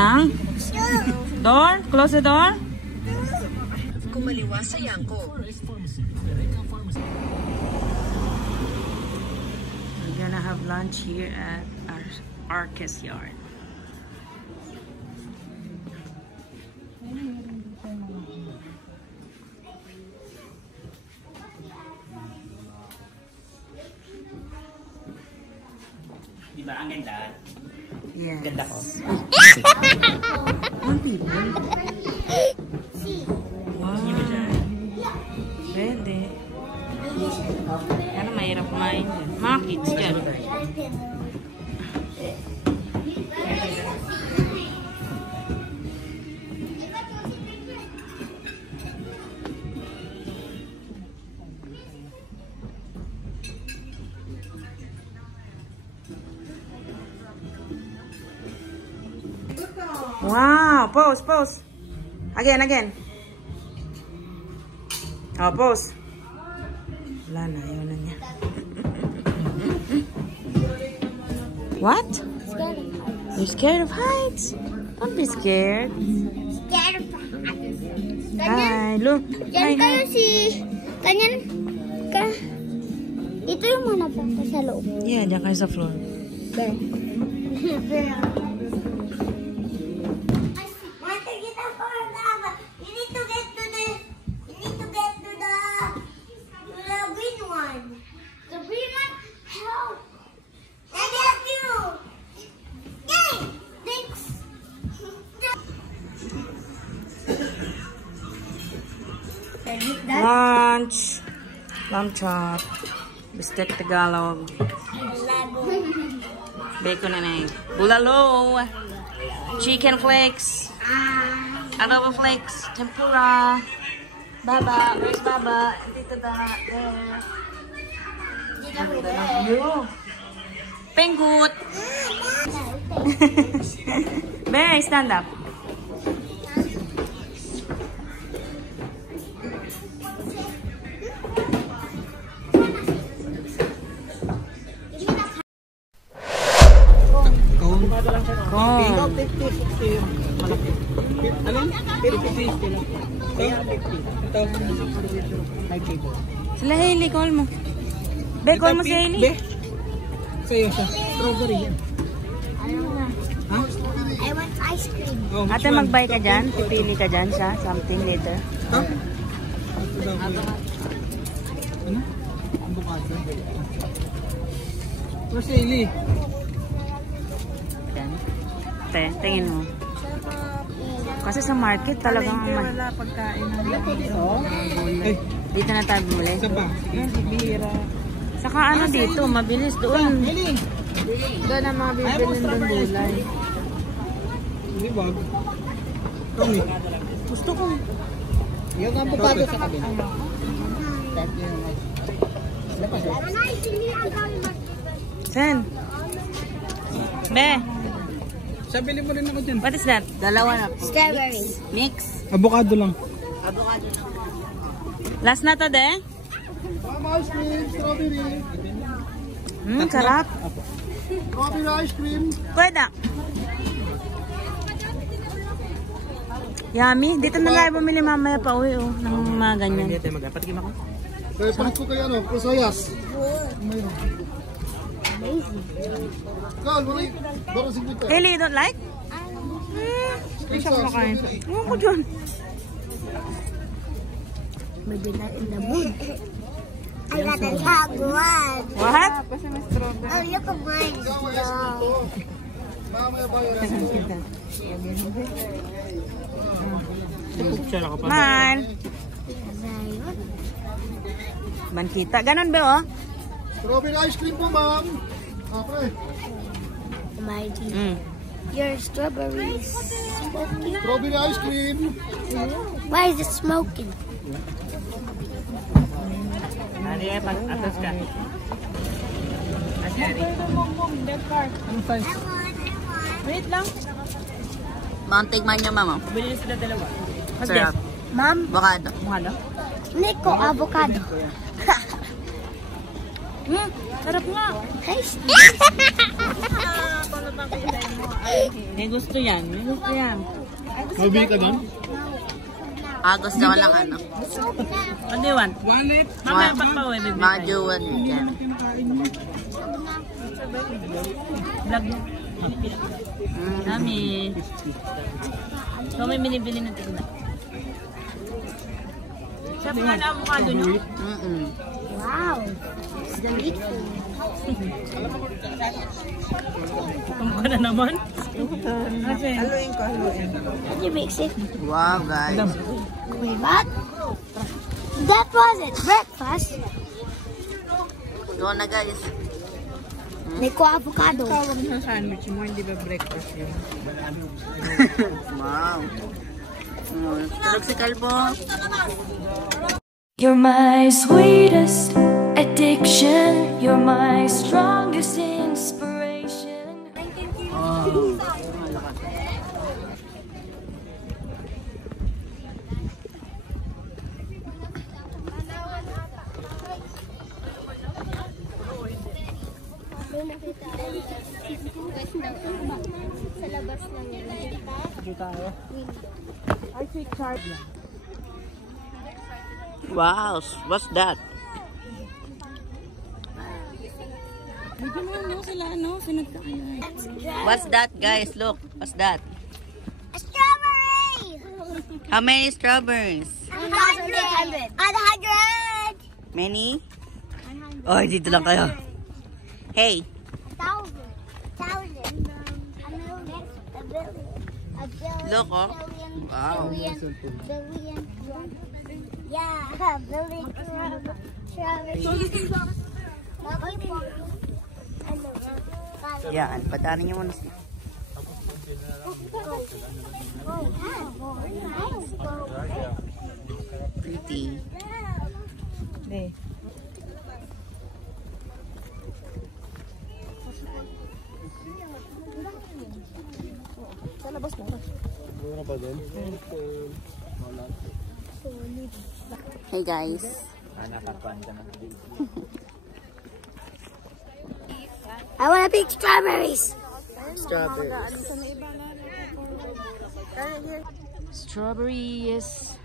ng door? Close the door? Kumaliwa sa Yanko. We're gonna have lunch here at our Arcus Yard. Diba ang ganda? Yes. Ganda ko. One people. Wow. Pwede. Pero mahirap kumain dyan. Mga kids dyan. Wow! Pose, pose. Again, again. Oh, pose. Wala na, ayaw na niya. What? You're scared of heights? Don't be scared. Scared of heights. Hi, look. Yan kayo si... Ganyan ka. Ito yung muna punta sa loob. Yeah, diyan kayo sa floor. There. Lunch. Lamb chop. Bistek Tagalog. Bacon and egg. Bulalo. Chicken flakes. Adobo flakes. Tempura. Baba. Where's Baba? Dito da. There. Ganda ng view. Pengut. Bear, stand up. Sila Hailey, call mo. Be, call mo si Hailey. Be, sa'yo siya. Strawberry yan. Ha? I want ice cream. Oh, Ate, mag-buy ka dyan. Pipili ka dyan siya. Something later. Ha? Ano? Ang bukasa. Where's Hailey? Yan. Te, tingin mo. Kasi sa market talagang Wala pagkain ng dito. Eh, dito na tayo bumuli. isa pa. Bihira. Saka ano dito, mabilis doon. Hailey! Doon ang mga bibili ng gulay. Hindi ba? Kami. Gusto ko. Yung avocado sa kabila. Sen. Be, Sabili mo rin ako dyan. what is that? Dalawa na po. Strawberry. Mix. Avocado lang. Last na to, de? Mama ice cream, strawberry. Sarap. Strawberry ice cream. Pwede. Yummy. Dito na tayo bumili mamaya pa uwi, oh. Ng mga ganyan. Hindi tayo mag-patikim ako. Kaya palit ko kayo ano, kusayas. Kal, wala Baro 50. Hailey, you don't like? Hindi siya kumakain. Ewan ko dyan. Maybe not in the mood. I got a hot one. What? Oh, look at mine. Mamaya bayaran. Picture ako pa. Man. Bankita. Ganon ba, oh? Strawberry ice cream po, ma'am. Pre. Your strawberries smoking. Strawberry ice cream. Why is it smoking? Ano yan? Pag-atas ka. Aseri. Anong size? Wait lang. Mounting man niya, mama. Bili sila dalawa. Sarap. Mom, Avocado. Ano? Nico avocado. Sarap nga. May gusto yan. May gusto yan. Mabili ka doon? Gusto ko lang ano. What do you want? Wallet. Mamaya pagpawi, baby. Majuan yan. Vlog niya. Dami. So may binibili ng tignan. Siya pa na avocado nyo? Wow. It's delightful. Kung ka na naman. Kasi. Can you mix it? Wow, guys. Wait, what? That wasn't breakfast. Doon na, guys. May avocado. Tawag sa sandwich mo, hindi ba breakfast yun? Wow. Tulog si Kalbo. You're my sweetest addiction. You're my strongest inspiration. Sa labas lang yun. Wow, what's that? What's that, guys? Look, what's that? A strawberry! How many strawberries? 100! 100! Many? Oh, dito lang kayo. Hey. 1,000. 1,000. A million. A billion. A billion. Look, oh. Billion. Wow. Billion. Billion. Yeah, billion. Strawberry. Yan, padanin niyo muna siya. Pretty. Hey guys. I want to pick strawberries. Strawberries. Strawberries.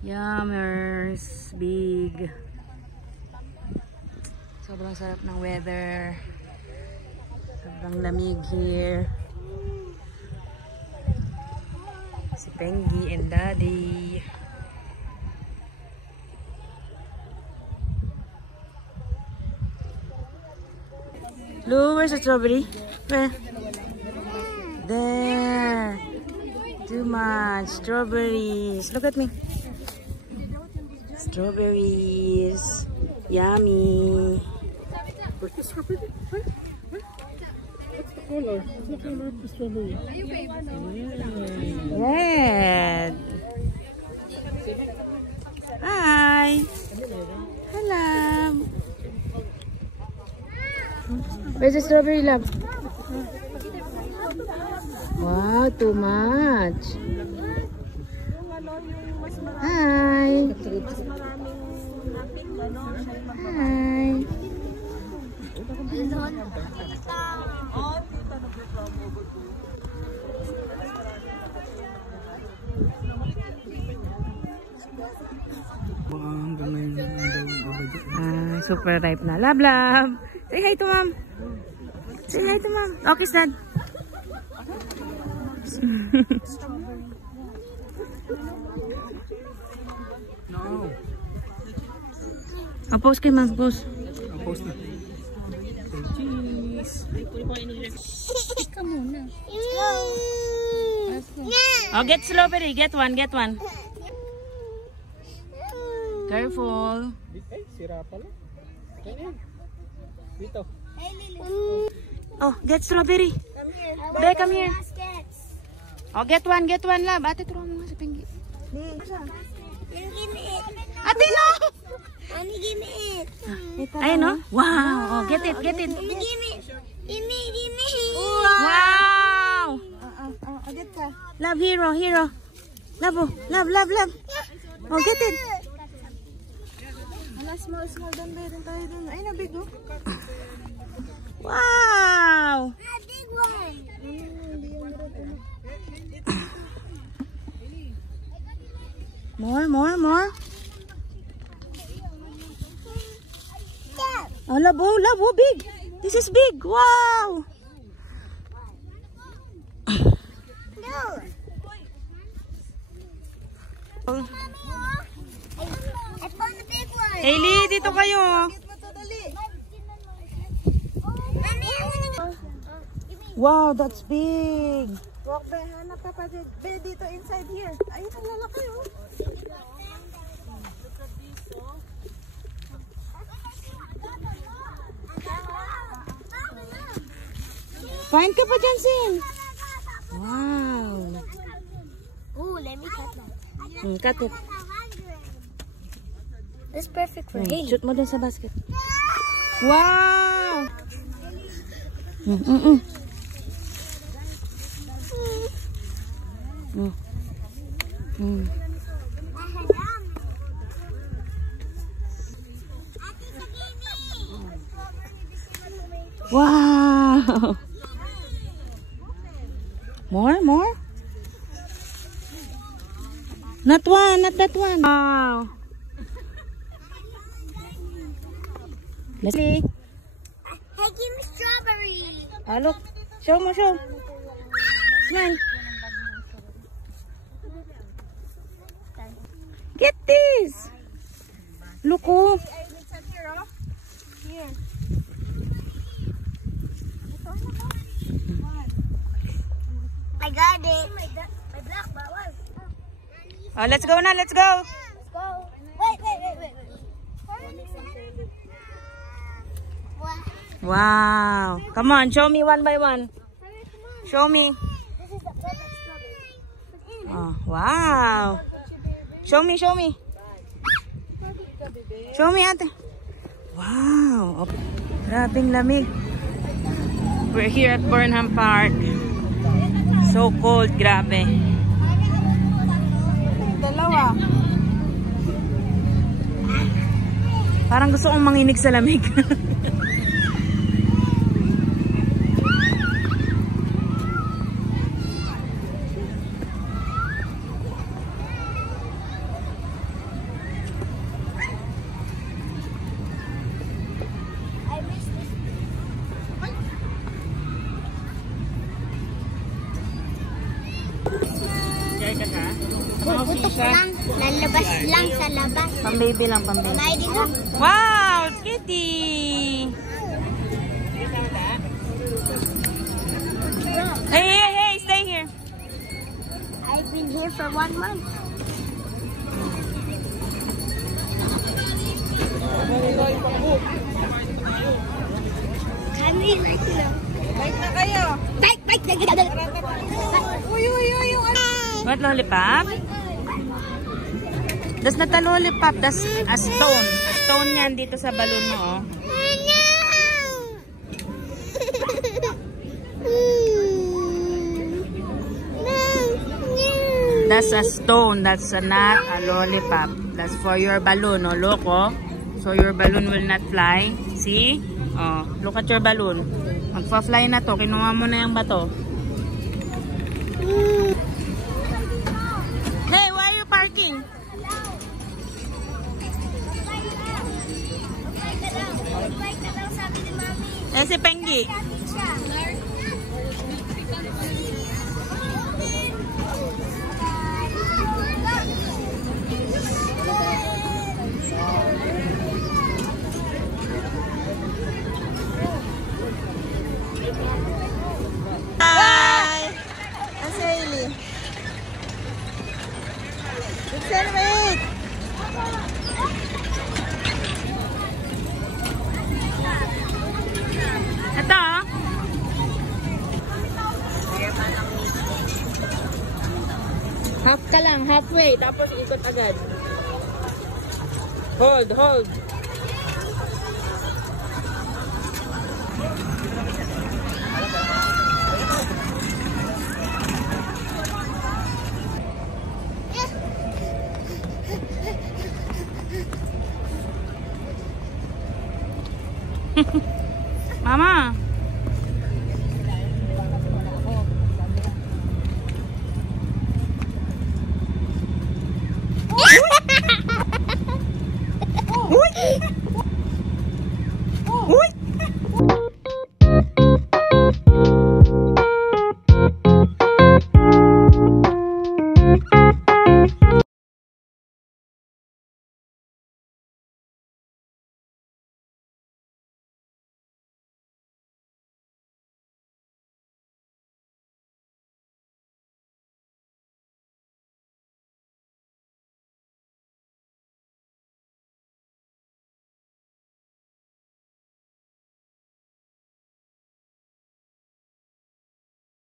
Yummers. Big. Sobrang sarap ng weather. Sobrang lamig here. Si Pengi and Daddy. Lou, where's the strawberry? Where? There. Too much. Strawberries. Look at me. Strawberries. Yummy. Where's the strawberry? What's the color? What's the color of the strawberry? Red. Hi. Hello. Where's the strawberry, love? Wow, too much. Hi. Hi. Super ripe na. Love, love. Say hi to mom. Say hi to mom. Okay, dad. No. Post kay mom. Post. Post na. Cheese. Ika muna. Oh, get strawberry. Get one. Get one. Careful. Ay, sira pala. Dito. Oh, get strawberry. Be, come here. Oh, get one, love. Ate, turuan mo nga si Pinky. Ate, no! Mommy, give me it. Ayun, no? Wow. Oh, get it, get it. Give me. Give me. Wow! Love, hero. Love, oh. Love. Oh, get it. small doon. Meron tayo doon. Ay, na big oh. Wow! A big one. More. Oh, labo, big. This is big. Wow! No. Oh. I found the big one. Hailey, dito kayo. Mommy, I want to. Wow, that's big. Walk be, hanap ka pa din. Be, dito inside here. Ayun, ang lalaki oh. Find ka pa dyan, Sin. Wow. Ooh, let me cut that. Cut it. This is perfect for Haley. Shoot mo dun sa basket. Wow! Wow! More? Not that one. Wow. Let's see. Hey, give me strawberry. Look. Show. Smile. Get this. Look, oh. I got it. My black ball. Oh, let's go na. Let's go. Let's go. Wait. What? Wow. Come on, show me one by one. Show me. This is the perfect strawberry. Oh, wow. Show me. Show me, ate. Wow. Oh, grabing lamig. We're here at Burnham Park. So cold, grabe. Dalawa. Parang gusto kong manginig sa lamig. Puputok lang. Lalabas lang sa labas. Pang-baby lang, pang-baby. Kamay dito. Wow, kitty! Hey, stay here. I've been here for 1 month. Kami like na. Bike na kayo. Bike. Uy. What, lollipop? That's not a lollipop, that's a stone. A stone yan dito sa balloon mo, oh. That's a stone, that's not a lollipop. That's for your balloon, oh. Look, oh. So your balloon will not fly. See? Oh, look at your balloon. Magpa-fly na to. Kinuha mo na yung bato. Hey, why are you parking? Eh, si Pengi. Hi! That's Hailey. Wait! Ito, oh. Half ka lang, halfway. Tapos ikot agad. Hold. Mama.